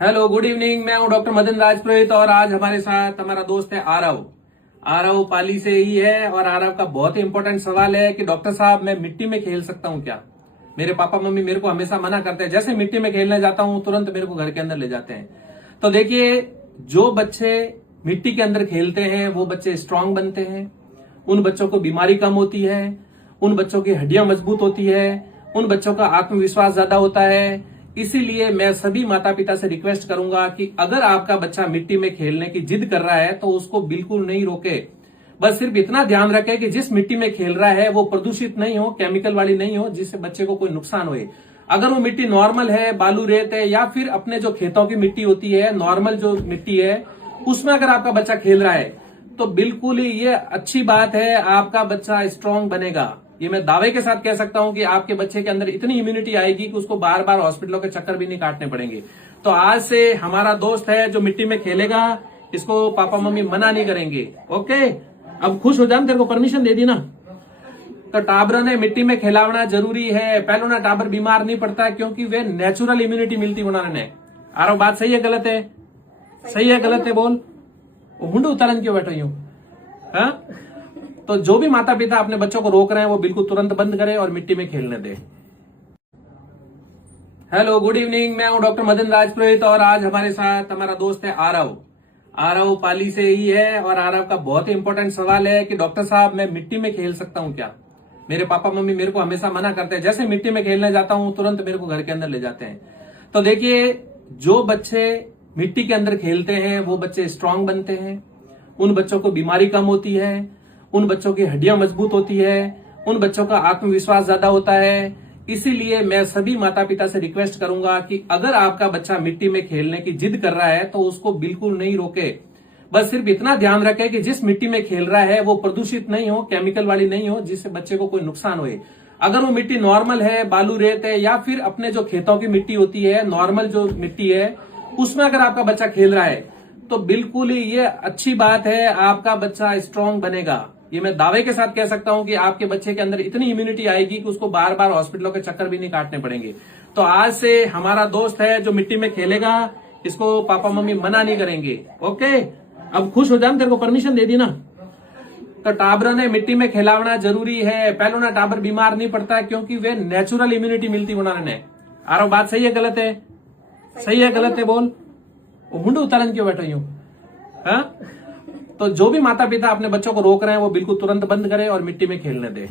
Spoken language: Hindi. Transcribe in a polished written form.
Hello good evening. मैं हूं डॉक्टर मदन राजपुरोहित और आज हमारे साथ हमारा दोस्त है आरव। आरव पाली से ही है और आरव का बहुत ही इंपॉर्टेंट सवाल है कि डॉक्टर साहब मैं मिट्टी में खेल सकता हूं क्या। मेरे पापा मम्मी मेरे को हमेशा मना करते हैं, जैसे मिट्टी में खेलने जाता हूं तुरंत मेरे को घर के अंदर ले जाते हैं। तो देखिए, जो बच्चे मिट्टी के अंदर खेलते हैं वो बच्चे स्ट्रांग बनते हैं, उन बच्चों को बीमारी कम होती है, उन बच्चों की हड्डियां मजबूत होती है, उन बच्चों का आत्मविश्वास ज्यादा होता है। इसीलिए मैं सभी माता पिता से रिक्वेस्ट करूंगा कि अगर आपका बच्चा मिट्टी में खेलने की जिद कर रहा है तो उसको बिल्कुल नहीं रोके। बस सिर्फ इतना ध्यान रखें कि जिस मिट्टी में खेल रहा है वो प्रदूषित नहीं हो, केमिकल वाली नहीं हो, जिससे बच्चे को कोई नुकसान होए। अगर वो मिट्टी नॉर्मल है, बालू रेत है, या फिर अपने जो खेतों की मिट्टी होती है, नॉर्मल जो मिट्टी है, उसमें अगर आपका बच्चा खेल रहा है तो बिल्कुल ही ये अच्छी बात है, आपका बच्चा स्ट्रांग बनेगा। ये मैं दावे के साथ कह सकता हूं कि आपके बच्चे के अंदर इतनी इम्यूनिटी आएगी कि उसको बार बार हॉस्पिटलों के चक्कर भी नहीं काटने पड़ेंगे। तो आज से हमारा दोस्त है जो मिट्टी में खेलेगा, इसको पापा मम्मी मना नहीं करेंगे। ओके, अब खुश हो जान, तेरे को परमिशन दे दी ना। तो टाबर ने मिट्टी में खिलावना जरूरी है। पहले ना टाबर बीमार नहीं पड़ता क्योंकि वे नेचुरल इम्यूनिटी मिलती उन्होंने। आरो बात सही है गलत है? सही है गलत है बोल। वो मुंडू उतारन क्यों बैठो यूं? हाँ, तो जो भी माता पिता अपने बच्चों को रोक रहे हैं वो बिल्कुल तुरंत बंद करें और मिट्टी में खेलने दें। Hello good evening. मैं हूं डॉक्टर मदन राजपुरोहित और आज हमारे साथ हमारा दोस्त है आरव। आरव पाली से ही है और आरव का बहुत ही इंपॉर्टेंट सवाल है कि डॉक्टर साहब मैं मिट्टी में खेल सकता हूं क्या। मेरे पापा मम्मी मेरे को हमेशा मना करते हैं, जैसे मिट्टी में खेलने जाता हूं तुरंत मेरे को घर के अंदर ले जाते हैं। तो देखिए, जो बच्चे मिट्टी के अंदर खेलते हैं वो बच्चे स्ट्रांग बनते हैं, उन बच्चों को बीमारी कम होती है, उन बच्चों की हड्डियां मजबूत होती है, उन बच्चों का आत्मविश्वास ज्यादा होता है। इसीलिए मैं सभी माता पिता से रिक्वेस्ट करूंगा कि अगर आपका बच्चा मिट्टी में खेलने की जिद कर रहा है तो उसको बिल्कुल नहीं रोके। बस सिर्फ इतना ध्यान रखें कि जिस मिट्टी में खेल रहा है वो प्रदूषित नहीं हो, केमिकल वाली नहीं हो, जिससे बच्चे को कोई नुकसान होए। अगर वो मिट्टी नॉर्मल है, बालू रेत है, या फिर अपने जो खेतों की मिट्टी होती है, नॉर्मल जो मिट्टी है, उसमें अगर आपका बच्चा खेल रहा है तो बिल्कुल ही ये अच्छी बात है, आपका बच्चा स्ट्रांग बनेगा। ये मैं दावे के साथ कह सकता हूं कि आपके बच्चे के अंदर इतनी इम्यूनिटी आएगी कि उसको बार बार हॉस्पिटलों के चक्कर भी नहीं काटने पड़ेंगे। तो आज से हमारा दोस्त है जो मिट्टी में खेलेगा, इसको पापा मम्मी मना नहीं करेंगे। ओके, अब खुश हो जान, तेरे को परमिशन दे दी ना। तो टाबर ने मिट्टी में खिलावना जरूरी है। पहले ना टाबर बीमार नहीं पड़ता क्योंकि वे नेचुरल इम्यूनिटी मिलती उन्होंने। आरो बात सही है गलत है? सही है गलत है बोल। वो मुंडू उतारन क्यों बैठो यूं? हाँ, तो जो भी माता पिता अपने बच्चों को रोक रहे हैं वो बिल्कुल तुरंत बंद करें और मिट्टी में खेलने दें।